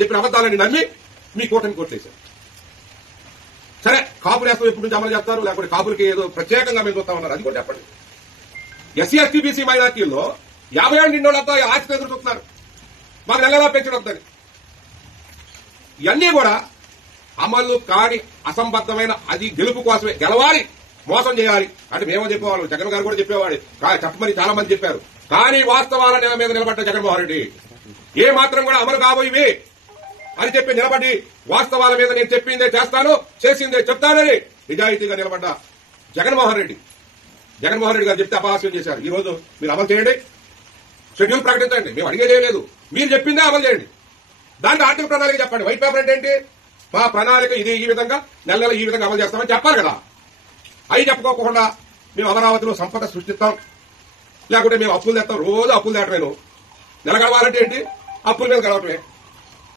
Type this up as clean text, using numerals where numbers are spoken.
చెప్పిన అబద్దాలని నమ్మి మీ కూటమి కోట్లేశారు. సరే కాపులు వేస్తాం ఎప్పటి నుంచి అమలు చేస్తారు, లేకపోతే కాపులకి ఏదో ప్రత్యేకంగా మేము చూస్తామన్నారు, అది కూడా చెప్పండి. ఎస్సీ ఎస్టీ బీసీ మైనార్టీల్లో 50 ఏళ్ళు నిండోళ్ళంతా ఆస్తి ఎదురు చూస్తున్నారు, మాకు నెలలా పెంచడం వస్తుంది. ఇవన్నీ కూడా అమలు కాని అసంబద్ధమైన, అది గెలుపు కోసమే, గెలవాలి, మోసం చేయాలి అంటే మేమో చెప్పేవాళ్ళు, జగన్ గారు కూడా చెప్పేవాడు, చెప్పమని చాలా మంది చెప్పారు. కానీ వాస్తవాల నెల మీద నిలబడ్డ జగన్మోహన్ రెడ్డి ఏ మాత్రం కూడా అమలు కాబోయివి అని చెప్పి నిలబడి వాస్తవాల మీద నేను చెప్పిందే చేస్తాను, చేసిందే చెప్తానని నిజాయితీగా నిలబడ్డ జగన్మోహన్ రెడ్డి గారు చెప్తే అపహాస్యం చేశారు. ఈ రోజు మీరు అమలు చేయండి, షెడ్యూల్ ప్రకటించండి, మేము అడిగేదే లేదు, మీరు చెప్పిందే అమలు చేయండి. దాంట్లో ఆర్థిక ప్రణాళిక చెప్పండి. వైట్ పేపర్ అంటే ఏంటి? మా ప్రణాళిక ఇది, ఈ విధంగా నెల ఈ విధంగా అమలు చేస్తామని చెప్పాలి కదా. అవి చెప్పుకోకుండా మేము అమరావతిలో సంపద సృష్టిస్తాం, లేకుంటే మేము అప్పులు తెస్తాం, రోజు అప్పులు తేటమేను. నెల గడవాలంటే ఏంటి? అప్పుల మీద గడవటమే.